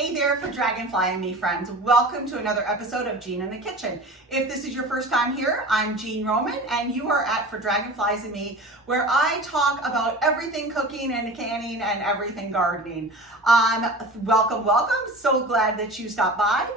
Hey there for Dragonfly and me friends. Welcome to another episode of Jean in the Kitchen. If this is your first time here, I'm Jean Roman and you are at For Dragonflies and Me, where I talk about everything cooking and canning and everything gardening. Welcome. So glad that you stopped by.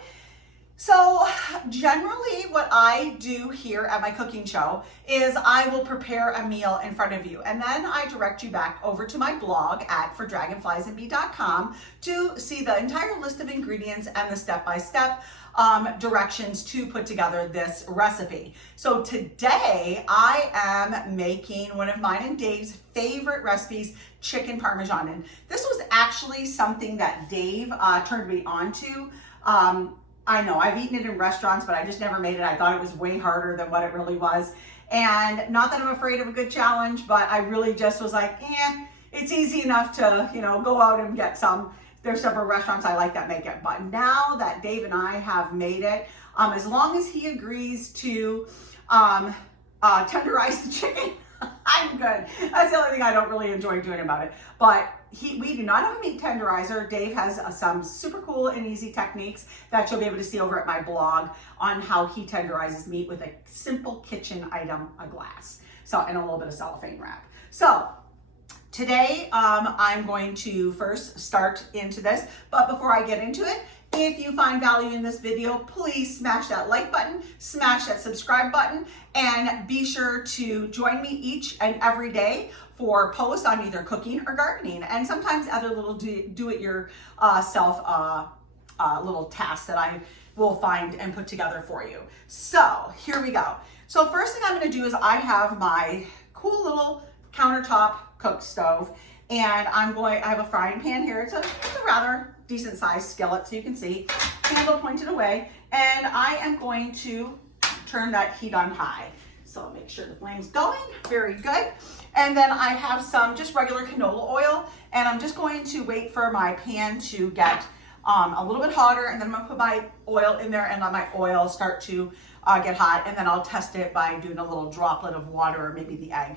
So generally what I do here at my cooking show is I will prepare a meal in front of you and then I direct you back over to my blog at fordragonfliesandme.com to see the entire list of ingredients and the step-by-step directions to put together this recipe. So today I am making one of mine and Dave's favorite recipes, chicken Parmesan. And this was actually something that Dave turned me on to. I know I've eaten it in restaurants, but I just never made it. I thought it was way harder than what it really was. And not that I'm afraid of a good challenge, but I really just was like, it's easy enough to, go out and get some. There's several restaurants I like that make it. But now that Dave and I have made it, as long as he agrees to tenderize the chicken, I'm good. That's the only thing I don't really enjoy doing about it. But we do not have a meat tenderizer. Dave has some super cool and easy techniques that you'll be able to see over at my blog on how he tenderizes meat with a simple kitchen item, a glass. So, and a little bit of cellophane wrap. So today I'm going to first start into this, but before I get into it, if you find value in this video, please smash that like button, smash that subscribe button, and be sure to join me each and every day for posts on either cooking or gardening, and sometimes other little do-it-yourself little tasks that I will find and put together for you. So here we go. So first thing I'm going to do is I have my cool little countertop cook stove, and I have a frying pan here. It's a rather decent sized skillet, so you can see, handle pointed away, and I am going to turn that heat on high. So make sure the flame's going, very good. And then I have some just regular canola oil, and I'm just going to wait for my pan to get a little bit hotter, and then I'm gonna put my oil in there and let my oil start to get hot, and then I'll test it by doing a little droplet of water or maybe the egg.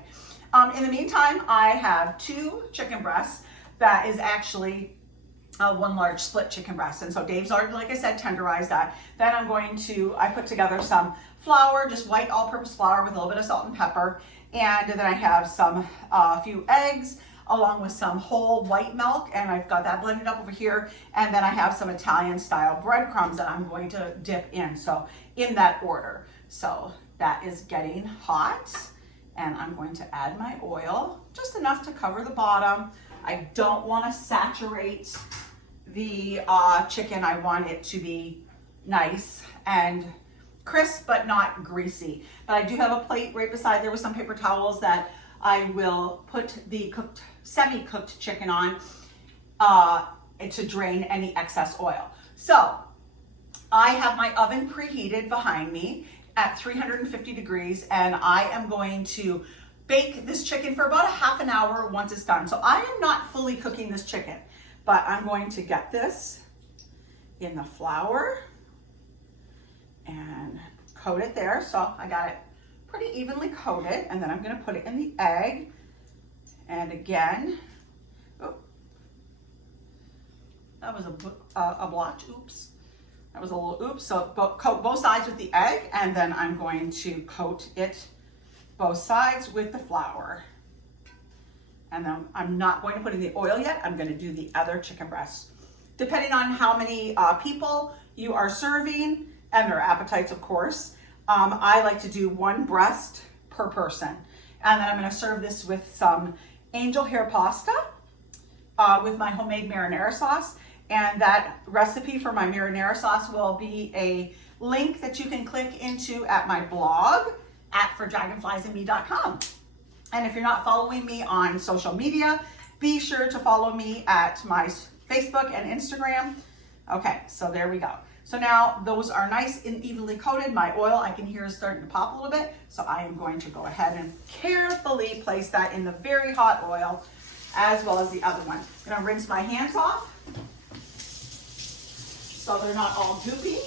In the meantime, I have 2 chicken breasts that is actually one large split chicken breast. And so Dave's already, like I said, tenderized that. Then I put together some flour, just white all-purpose flour with a little bit of salt and pepper. And then I have a few eggs along with some whole white milk, and I've got that blended up over here. And then I have some Italian style breadcrumbs that I'm going to dip in. So in that order. So that is getting hot, and I'm going to add my oil, just enough to cover the bottom. I don't want to saturate the chicken. I want it to be nice and crisp, but not greasy. But I do have a plate right beside there with some paper towels that I will put the semi-cooked chicken on to drain any excess oil. So I have my oven preheated behind me at 350 degrees, and I am going to bake this chicken for about a half an hour once it's done. So I am not fully cooking this chicken, but I'm going to get this in the flour and coat it there. So I got it pretty evenly coated, and then I'm going to put it in the egg. And again, that was a blotch, oops. That was a little oops. So coat both sides with the egg, and then I'm going to coat it both sides with the flour. And then I'm not going to put in the oil yet. I'm going to do the other chicken breast. Depending on how many people you are serving and their appetites, of course, I like to do 1 breast per person. And then I'm going to serve this with some angel hair pasta with my homemade marinara sauce. And that recipe for my marinara sauce will be a link that you can click into at my blog at fordragonfliesandme.com. And if you're not following me on social media, be sure to follow me at my Facebook and Instagram. Okay, so there we go. So now those are nice and evenly coated. My oil, I can hear, is starting to pop a little bit. So I am going to go ahead and carefully place that in the very hot oil, as well as the other one. I'm gonna rinse my hands off so they're not all goopy.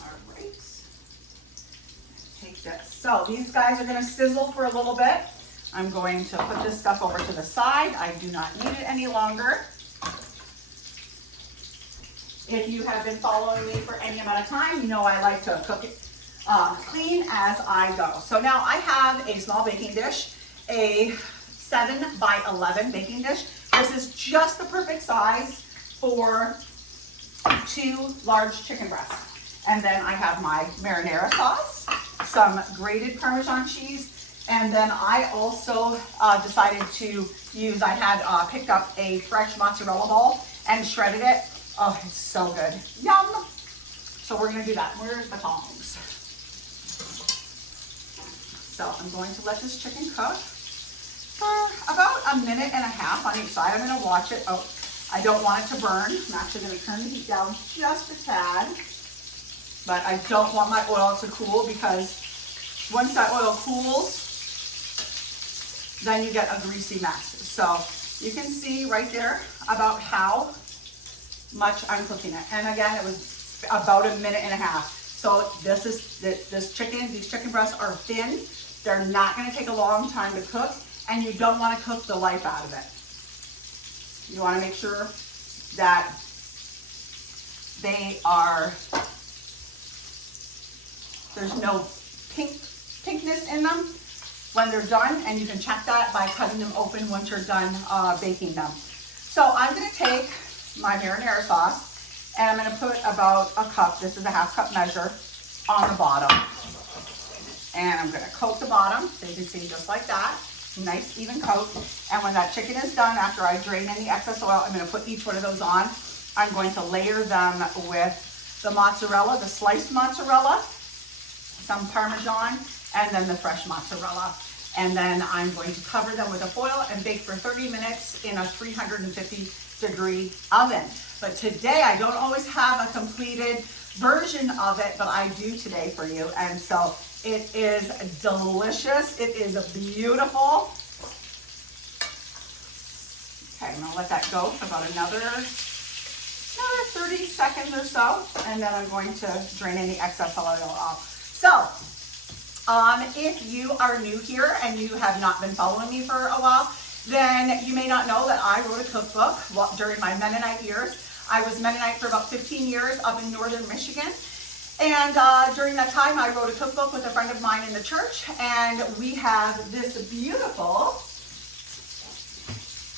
All right, take this. So these guys are gonna sizzle for a little bit. I'm going to put this stuff over to the side. I do not need it any longer. If you have been following me for any amount of time, you know I like to cook it clean as I go. So now I have a small baking dish, a 7 by 11 baking dish. This is just the perfect size for 2 large chicken breasts. And then I have my marinara sauce, some grated Parmesan cheese, and then I also decided to use, I had picked up a fresh mozzarella ball and shredded it. Oh, it's so good. Yum! So we're gonna do that. Where's the tongs? So I'm going to let this chicken cook for about a minute and a half on each side. I'm gonna watch it. Oh, I don't want it to burn. I'm actually gonna turn the heat down just a tad. But I don't want my oil to cool, because once that oil cools, then you get a greasy mess. So you can see right there about how much I'm cooking it. And again, it was about a minute and a half. So these chicken breasts are thin. They're not gonna take a long time to cook, and you don't wanna cook the life out of it. You wanna make sure that there's no pinkness in them when they're done, and you can check that by cutting them open once you're done baking them. So I'm gonna take my marinara sauce, and I'm gonna put about a cup, this is a half cup measure, on the bottom. And I'm gonna coat the bottom, so you can see just like that, nice even coat. And when that chicken is done, after I drain any excess oil, I'm gonna put each one of those on. I'm going to layer them with the mozzarella, the sliced mozzarella, some Parmesan, and then the fresh mozzarella. And then I'm going to cover them with a foil and bake for 30 minutes in a 350-degree oven. But today, I don't always have a completed version of it, but I do today for you. And so it is delicious. It is beautiful. Okay, I'm gonna let that go for about another 30 seconds or so. And then I'm going to drain any excess oil off. So, if you are new here and you have not been following me for a while, then you may not know that I wrote a cookbook during my Mennonite years. I was Mennonite for about 15 years up in northern Michigan. And during that time, I wrote a cookbook with a friend of mine in the church. And we have this beautiful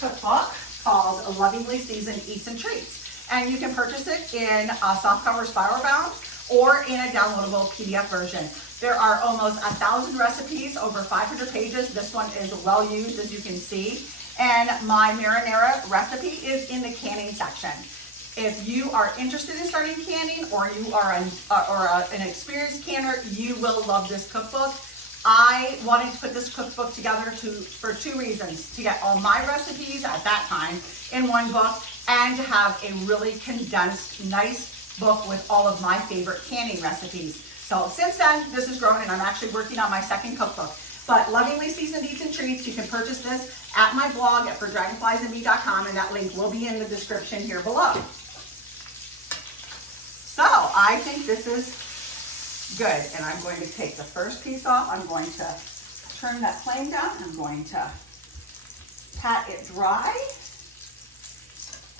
cookbook called Lovingly Seasoned Eats and Treats. And you can purchase it in a softcover spiral bound or in a downloadable PDF version. There are almost 1,000 recipes, over 500 pages. This one is well used, as you can see. And my marinara recipe is in the canning section. If you are interested in starting canning, or you are an experienced canner, you will love this cookbook. I wanted to put this cookbook together for 2 reasons: to get all my recipes at that time in one book, and to have a really condensed, nice book with all of my favorite canning recipes. So since then, this has grown, and I'm actually working on my second cookbook. But Lovingly Seasoned Eats and Treats, you can purchase this at my blog at fordragonfliesandme.com, and that link will be in the description here below. So I think this is good, and I'm going to take the first piece off. I'm going to turn that flame down. I'm going to pat it dry,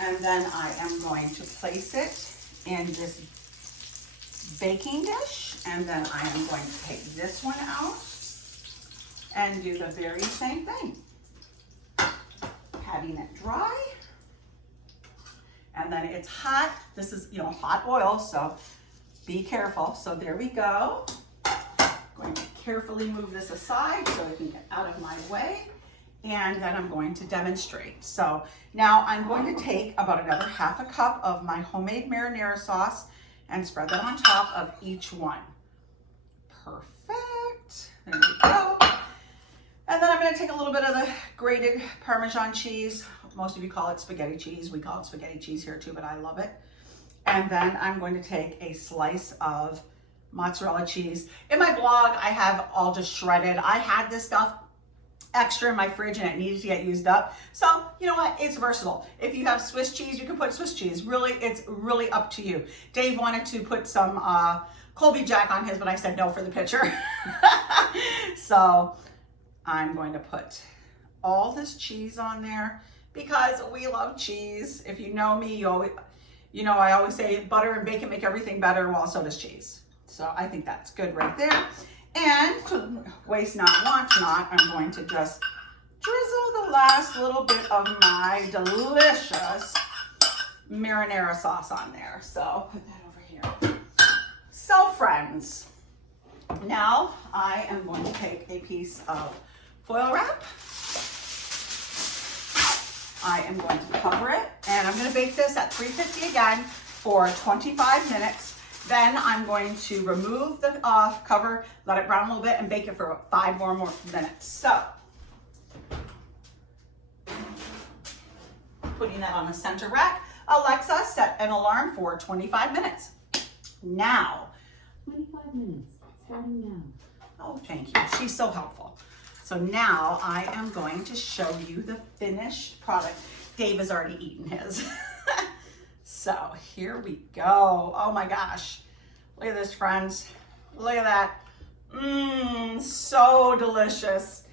and then I am going to place it in this baking dish, and then I am going to take this one out and do the very same thing. Patting it dry. And then it's hot. This is, hot oil, so be careful. So there we go. Going to carefully move this aside so it can get out of my way. And then I'm going to demonstrate. So now I'm going to take about another half a cup of my homemade marinara sauce and spread that on top of each one. Perfect. There we go. And then I'm going to take a little bit of the grated Parmesan cheese. Most of you call it spaghetti cheese. We call it spaghetti cheese here too, but I love it. And then I'm going to take a slice of mozzarella cheese. In my blog, I have all just shredded. I had this stuff extra in my fridge and it needed to get used up. So, you know what? It's versatile. If you have Swiss cheese, you can put Swiss cheese. Really, it's really up to you. Dave wanted to put some Colby Jack on his, but I said no for the picture. So I'm going to put all this cheese on there because we love cheese. If you know me, I always say butter and bacon make everything better, well, so does cheese. So I think that's good right there. And to waste not, want not, I'm going to just drizzle the last little bit of my delicious marinara sauce on there. So put that over here. So friends, now I am going to take a piece of foil wrap. I am going to cover it, and I'm going to bake this at 350 again for 25 minutes. Then I'm going to remove the cover, let it brown a little bit, and bake it for 5 more minutes. So, putting that on the center rack. Alexa, set an alarm for 25 minutes. Now. 25 minutes, starting now. Oh, thank you. She's so helpful. So now I am going to show you the finished product. Dave has already eaten his. So here we go. Oh my gosh. Look at this, friends. Look at that. Mmm, so delicious.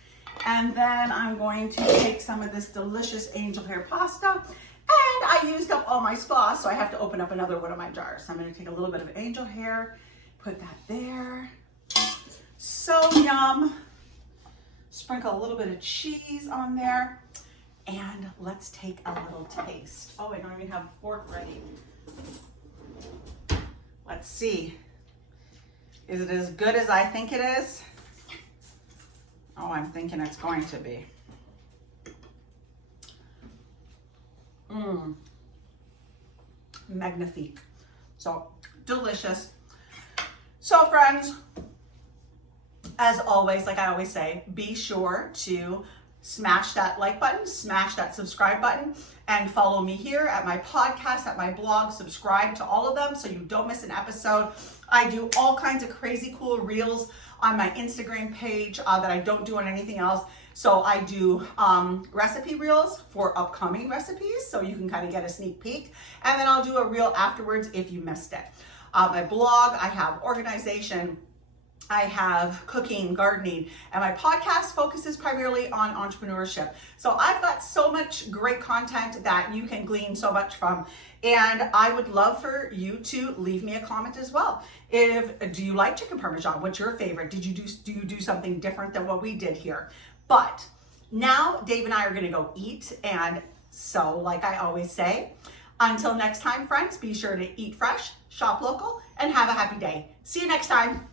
And then I'm going to take some of this delicious angel hair pasta. And I used up all my sauce, so I have to open up another one of my jars. So I'm going to take a little bit of angel hair, put that there. So yum. Sprinkle a little bit of cheese on there. And let's take a little taste. Oh, I don't even have a fork ready. Let's see. Is it as good as I think it is? Oh, I'm thinking it's going to be. Mmm. Magnifique. So delicious. So friends, as always, like I always say, be sure to smash that like button, smash that subscribe button, and follow me here at my podcast, at my blog. Subscribe to all of them so you don't miss an episode. I do all kinds of crazy cool reels on my Instagram page that I don't do on anything else. So I do recipe reels for upcoming recipes, so you can kind of get a sneak peek. And then I'll do a reel afterwards if you missed it. My blog, I have organization, I have cooking, gardening, and my podcast focuses primarily on entrepreneurship. So I've got so much great content that you can glean so much from. And I would love for you to leave me a comment as well. Do you like chicken Parmesan? What's your favorite? Do you do something different than what we did here? But now Dave and I are gonna go eat. And so like I always say, until next time, friends, be sure to eat fresh, shop local, and have a happy day. See you next time.